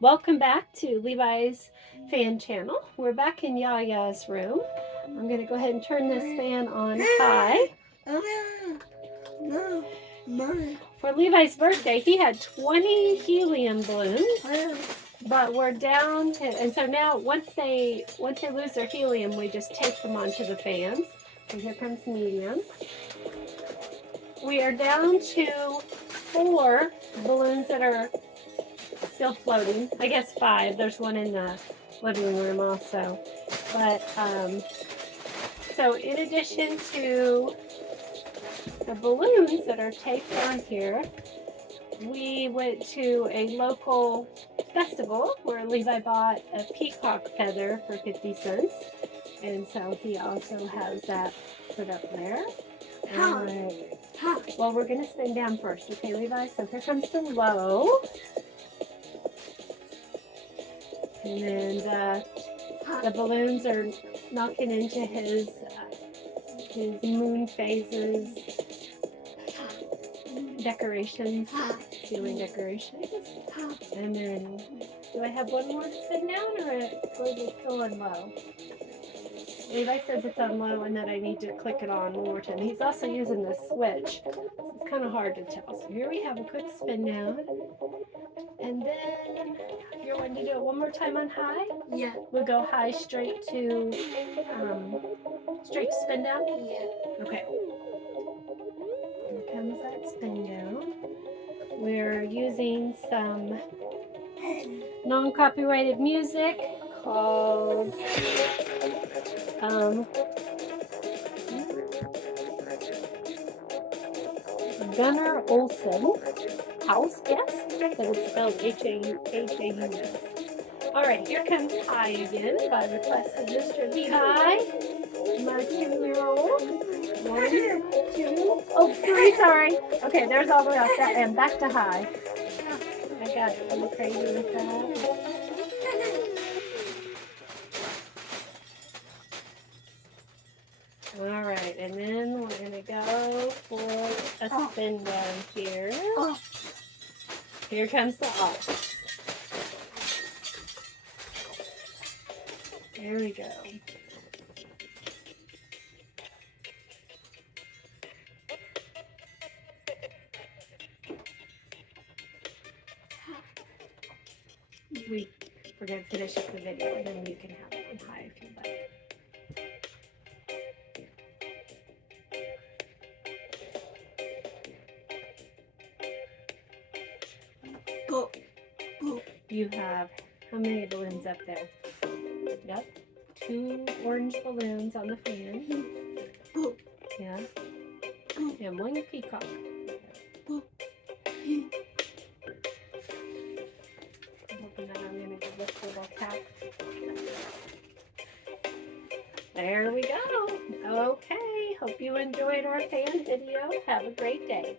Welcome back to Levi's fan channel. We're back in Yaya's room. I'm going to go ahead and turn this fan on high. For Levi's birthday, he had 20 helium balloons, but we're down to, and so now once they lose their helium, we just tape them onto the fans. So here comes medium. We are down to 4 balloons that are still floating. I guess 5. There's one in the living room also. But so in addition to the balloons that are taped on here, we went to a local festival where Levi bought a peacock feather for 50 cents. And so he also has that put up there. All right. Well, we're going to spin down first. Okay, Levi? So here comes the low. And then the balloons are knocking into his moon phases decorations, ceiling decorations. And then, do I have one more to spin down, or is it still on low? Levi says it's on low and that I need to click it on one more time. He's also using the switch. It's kind of hard to tell. So here we have a quick spin down. And then, you're wanting to do it one more time on high? Yeah. We'll go high straight to spin down? Yeah. Okay. Here comes that spin down. We're using some non-copyrighted music called Gunnar Olsen House, yes? But it's spelled H-A-U-S. All right, here comes High again by request of Mr. Levi, my 2-year-old. 1, 2, oh, 3, sorry. Okay, there's all the way up that and back to High. I got it. I'm crazy with that. All right, and then we're going to go for a spin down here. Here comes the off. There we go. We're going to finish up the video, and then you can have it on high if you like. You have how many balloons up there? Yep. 2 orange balloons on the fan. Yeah. And 1 peacock. I'm hoping that I'm going to give this little tap. There we go. Okay. Hope you enjoyed our fan video. Have a great day.